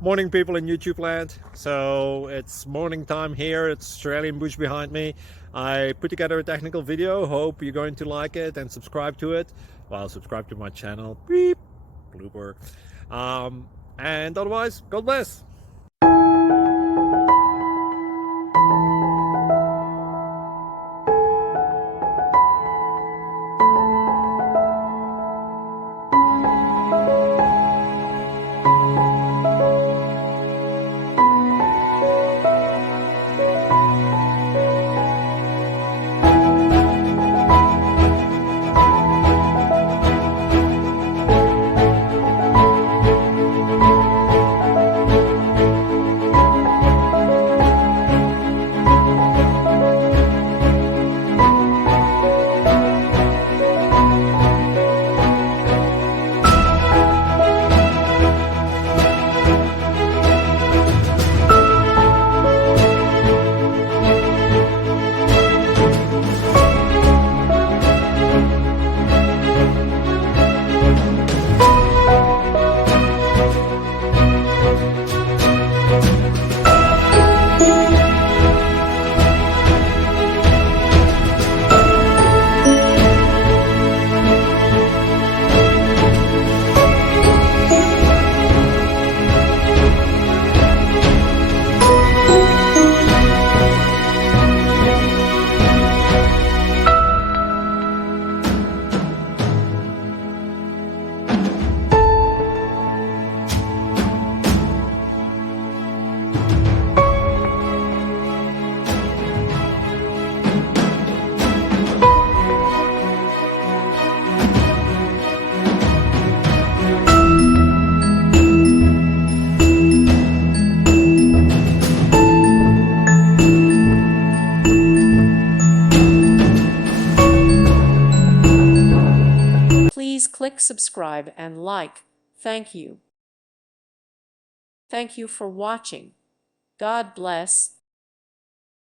Morning, people in YouTube land. So it's morning time here. It's Australian bush behind me. I put together a technical video. Hope you're going to like it and subscribe to it. Well, subscribe to my channel. Beep, blooper. And otherwise, God bless. Please click subscribe and like. Thank you. Thank you for watching. God bless.